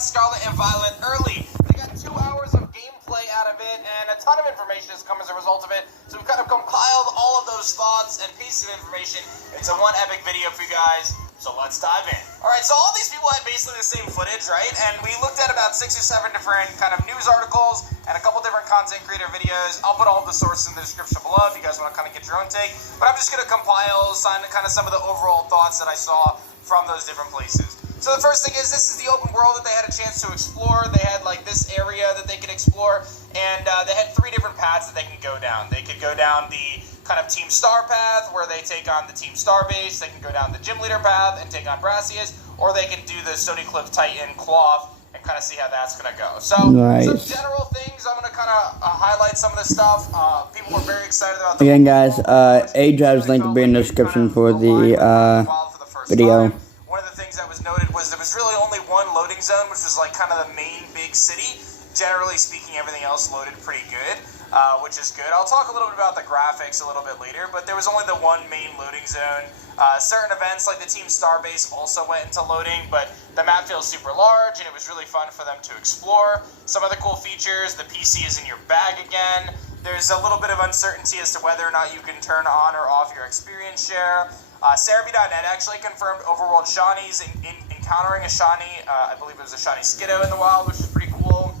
Pokemon Scarlet and Violet early. They got 2 hours of gameplay out of it, and a ton of information has come as a result of it. So we've kind of compiled all of those thoughts and pieces of information into one epic video for you guys. So let's dive in. Alright, so all these people had basically the same footage, right? And we looked at about 6 or 7 different kind of news articles and a couple different content creator videos. I'll put all of the sources in the description below if you guys want to kind of get your own take. But I'm just going to compile kind of some of the overall thoughts that I saw from those different places. So the first thing is, this is the open world that they had a chance to explore. They had like this area that they could explore, and they had 3 different paths that they can go down. They could go down the kind of Team Star path, where they take on the Team Star base. They can go down the Gym Leader path and take on Brassius, or they can do the Stony Cliff Titan Cloth and kind of see how that's going to go. So some general things, I'm going to kind of highlight some of this stuff. People were very excited about the again, guys, A-Drive's link will be in the description for the video. One of the things that was noted was there was really only one loading zone, which was like kind of the main big city. Generally speaking, everything else loaded pretty good, which is good. I'll talk a little bit about the graphics a little bit later, but there was only the one main loading zone. Certain events like the Team Starbase also went into loading, but the map feels super large, and it was really fun for them to explore. Some other cool features, the PC is in your bag again. There's a little bit of uncertainty as to whether or not you can turn on or off your experience share. Cerebi.net actually confirmed Overworld Shawnees encountering a Shawnee. I believe it was a Shawnee Skiddo in the wild, which is pretty cool.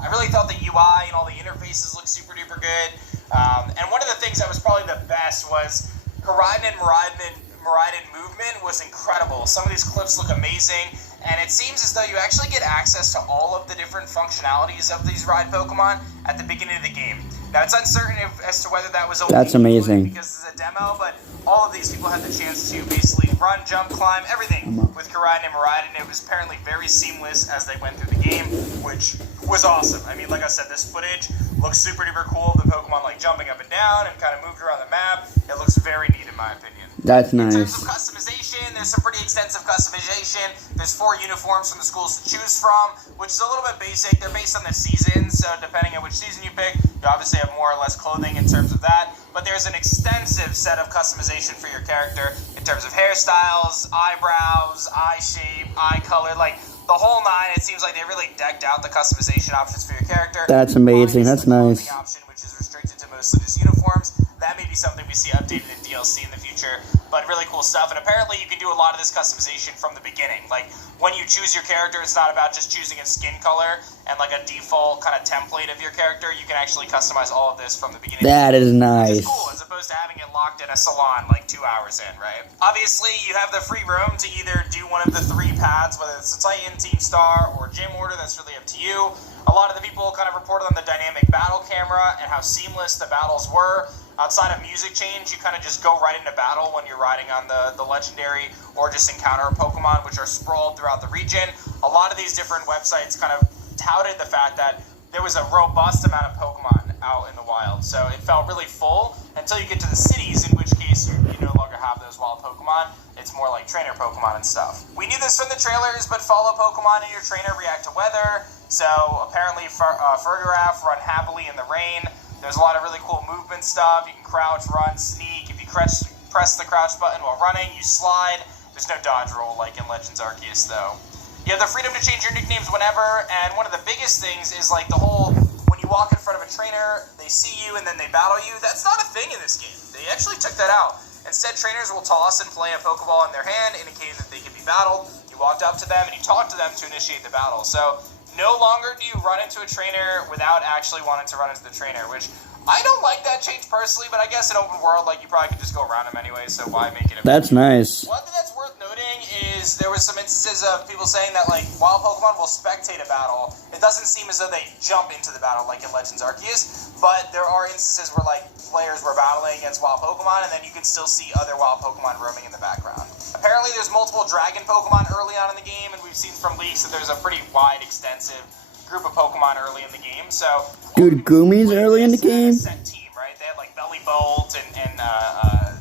I really thought the UI and all the interfaces looked super duper good. And one of the things that was probably the best was Koraidon and Miraidon movement was incredible. Some of these clips look amazing, and it seems as though you actually get access to all of the different functionalities of these ride Pokemon at the beginning of the game. Now, it's uncertain as to whether that was That's amazing because it's a demo, but all of these people had the chance to basically run, jump, climb, everything with Koraidon and Miraidon. It was apparently very seamless as they went through the game, which was awesome. I mean, like I said, this footage looks super duper cool. The Pokemon like jumping up and down and kind of moved around the map. It looks very neat in my opinion. That's nice. In terms of customization, there's some pretty extensive customization. There's 4 uniforms from the schools to choose from, which is a little bit basic. They're based on the season, so depending on which season you pick, you obviously have more or less clothing in terms of that. But there's an extensive set of customization for your character in terms of hairstyles, eyebrows, eye shape, eye color, like the whole 9. It seems like they really decked out the customization options for your character. That's amazing. That's nice. Option, which is restricted to mostly just uniforms. That may be something we see updated in DLC in the future, but really cool stuff. And apparently you can do a lot of this customization from the beginning. Like, when you choose your character, it's not about just choosing a skin color and like a default kind of template of your character. You can actually customize all of this from the beginning. That is nice. Which is cool, as opposed to having it locked in a salon like 2 hours in, right? Obviously, you have the free room to either do one of the 3 paths, whether it's the Titan, Team Star, or Gym Order. That's really up to you. A lot of the people kind of reported on the dynamic battle camera and how seamless the battles were. Outside of music change, you kind of just go right into battle when you're riding on the legendary or just encounter a Pokemon, which are sprawled throughout the region. A lot of these different websites kind of touted the fact that there was a robust amount of Pokemon out in the wild. So it felt really full until you get to the cities, in which case you no longer have those wild Pokemon. It's more like trainer Pokemon and stuff. We knew this from the trailers, but follow Pokemon and your trainer react to weather. So apparently Fergaraf run happily in the rain. There's a lot of really cool movement stuff. You can crouch, run, sneak. If you press the crouch button while running, you slide. There's no dodge roll like in Legends Arceus, though. You have the freedom to change your nicknames whenever, and one of the biggest things is like the whole, when you walk in front of a trainer, they see you and then they battle you. That's not a thing in this game. They actually took that out. Instead, trainers will toss and play a Pokeball in their hand, indicating that they can be battled. You walked up to them and you talked to them to initiate the battle. So no longer do you run into a trainer without actually wanting to run into the trainer, which I don't like that change personally, but I guess in open world, like, you probably could just go around them anyway, so why make it a That's nice. One thing that's worth noting is there was some instances of people saying that, like, wild Pokemon will spectate a battle. It doesn't seem as though they jump into the battle like in Legends Arceus, but there are instances where, like, players were battling against wild Pokemon, and then you can still see other wild Pokemon roaming in the background. Apparently there's multiple dragon Pokemon early on in the game, and we've seen from leaks that there's a pretty wide, extensive group of Pokemon early in the game. So, dude, Gumi's early in the game. Set team, right? They had like Belly Bolt and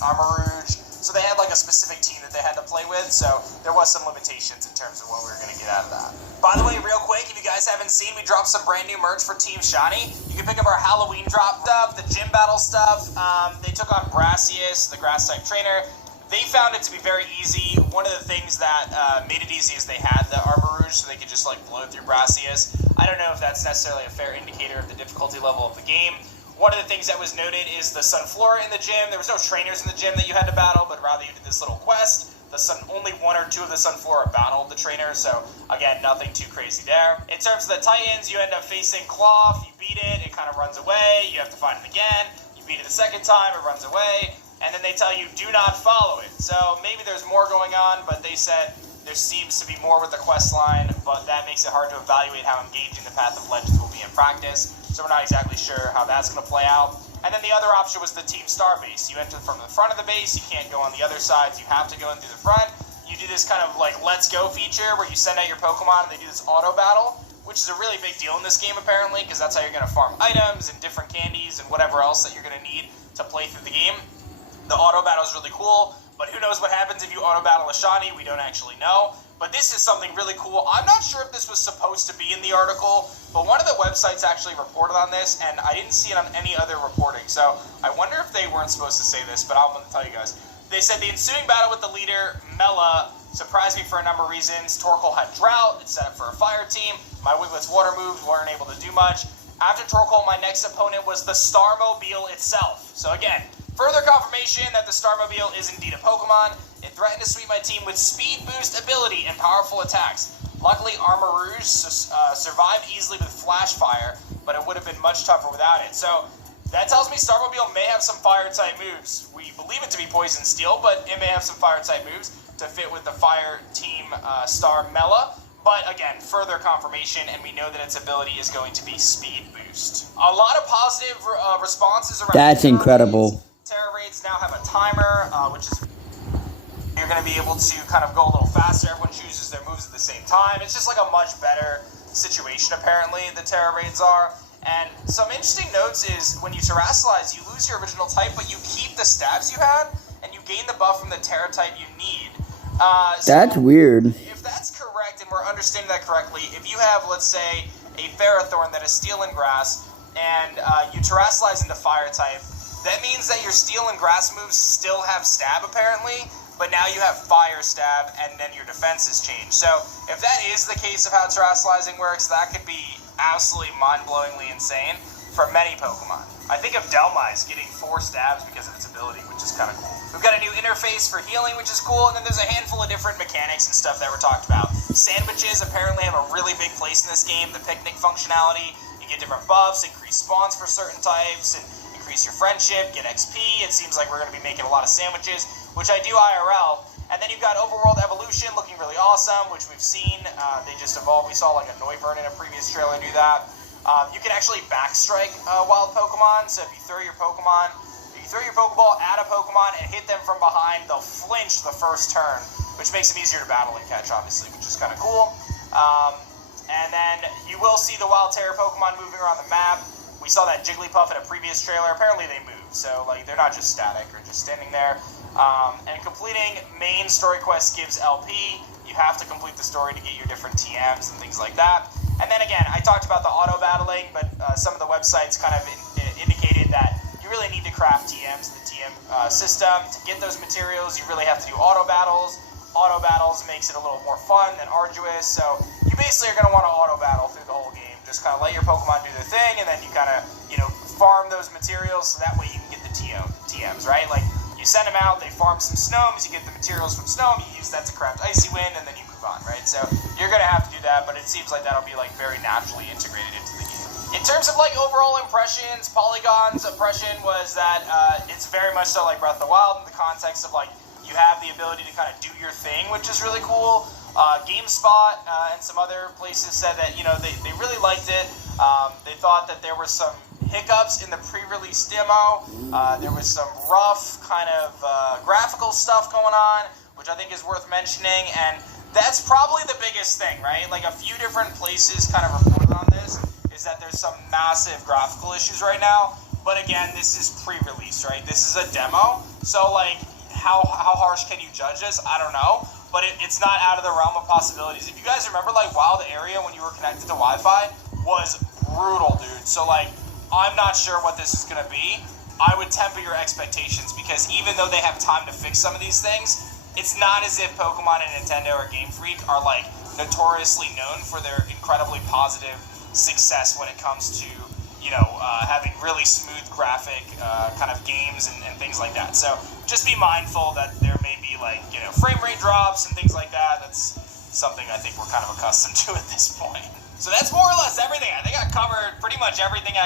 Armarouge. So they had like a specific team that they had to play with. So there was some limitations in terms of what we were going to get out of that. By the way, real quick, if you guys haven't seen, we dropped some brand new merch for Team Shawnee. You can pick up our Halloween drop stuff, the gym battle stuff. They took on Brassius, the grass type trainer. They found it to be very easy. One of the things that made it easy is they had the Armor Rouge, so they could just like blow through Brassius. I don't know if that's necessarily a fair indicator of the difficulty level of the game. One of the things that was noted is the Sunflora in the gym. There was no trainers in the gym that you had to battle, but rather you did this little quest. Only one or two of the Sunflora battled the trainer, so again, nothing too crazy there. In terms of the Titans, you end up facing Cloth. You beat it, it kind of runs away. You have to find it again. You beat it the second time, it runs away. And then they tell you, do not follow it. So maybe there's more going on, but they said there seems to be more with the quest line, but that makes it hard to evaluate how engaging the Path of Legends will be in practice. So we're not exactly sure how that's going to play out. And then the other option was the Team Star base. You enter from the front of the base, you can't go on the other sides, you have to go in through the front. You do this kind of like Let's Go feature where you send out your Pokemon and they do this auto battle, which is a really big deal in this game apparently, because that's how you're going to farm items and different candies and whatever else that you're going to need to play through the game. The auto battle is really cool, but who knows what happens if you auto battle a Shiny? We don't actually know. But this is something really cool. I'm not sure if this was supposed to be in the article, but one of the websites actually reported on this, and I didn't see it on any other reporting. So I wonder if they weren't supposed to say this, but I'm going to tell you guys. They said the ensuing battle with the leader, Mela, surprised me for a number of reasons. Torkoal had Drought. It's set up for a fire team. My Wiglet's water moves weren't able to do much. After Torkoal, my next opponent was the Starmobile itself. So again, further confirmation that the Starmobile is indeed a Pokemon. It threatened to sweep my team with speed boost ability and powerful attacks. Luckily, Armor Rouge survived easily with Flash Fire, but it would have been much tougher without it. So that tells me Starmobile may have some Fire-type moves. We believe it to be Poison Steel, but it may have some Fire-type moves to fit with the Fire Team Star Mela. But again, further confirmation, and we know that its ability is going to be Speed Boost. A lot of positive responses around. That's incredible. Terra Raids now have a timer, which is you're going to be able to kind of go a little faster. Everyone chooses their moves at the same time. It's just like a much better situation, apparently, the Terra Raids are. And some interesting notes is when you Terrasilize, you lose your original type, but you keep the stabs you had, and you gain the buff from the Terra type you need. That's weird. If that's correct, and we're understanding that correctly, if you have, let's say, a Ferrothorn that is Steel and Grass, and you Terrasilize into Fire type, that means that your Steel and Grass moves still have Stab, apparently, but now you have Fire Stab, and then your defense has changed. So, if that is the case of how Terrasilizing works, that could be absolutely mind-blowingly insane for many Pokemon. I think of Delmise getting 4 stabs because of its ability, which is kind of cool. We've got a new interface for healing, which is cool, and then there's a handful of different mechanics and stuff that were talked about. Sandwiches apparently have a really big place in this game, the picnic functionality. You get different buffs, increase spawns for certain types, and increase your friendship, get XP. It seems like we're going to be making a lot of sandwiches, which I do IRL. And then you've got Overworld Evolution looking really awesome, which we've seen. They just evolved. We saw like a Noivern in a previous trailer do that. You can actually backstrike wild Pokemon. So if you throw your Pokeball at a Pokemon and hit them from behind, they'll flinch the first turn, which makes them easier to battle and catch, obviously, which is kind of cool. And then you will see the Wild Terror Pokemon moving around the map. We saw that Jigglypuff in a previous trailer. Apparently they move, so like they're not just static or just standing there. And completing main story quests gives LP. You have to complete the story to get your different TMs and things like that. And then again, I talked about the auto battling, but some of the websites kind of indicated that you really need to craft TMs, the TM system. To get those materials, you really have to do auto battles. Auto battles makes it a little more fun than arduous, so you basically are going to want to auto battle through the whole game. Just kind of let your Pokemon do their thing, and then you kind of, farm those materials so that way you can get the TMs, right? Like, you send them out, they farm some Snomes, you get the materials from Snome, you use that to craft Icy Wind, and then you move on, right? So you're going to have to do that, but it seems like that'll be, like, very naturally integrated into the game. In terms of, like, overall impressions, Polygon's impression was that it's very much so like Breath of the Wild in the context of, like, you have the ability to kind of do your thing, which is really cool. GameSpot and some other places said that, they really liked it. They thought that there were some hiccups in the pre-release demo. There was some rough kind of graphical stuff going on, which I think is worth mentioning, and that's probably the biggest thing, right? Like, a few different places kind of reported on this, is that there's some massive graphical issues right now, but again, this is pre-release, right? This is a demo, so, like, how harsh can you judge this? I don't know, but it's not out of the realm of possibilities. If you guys remember, like, Wild Area, when you were connected to Wi-Fi, was brutal, dude. So, like, I'm not sure what this is going to be, I would temper your expectations, because even though they have time to fix some of these things, it's not as if Pokemon and Nintendo or Game Freak are like notoriously known for their incredibly positive success when it comes to, you know, having really smooth graphic kind of games and things like that. So just be mindful that there may be like, you know, frame rate drops and things like that. That's something I think we're kind of accustomed to at this point. So that's more or less everything. I think I covered pretty much everything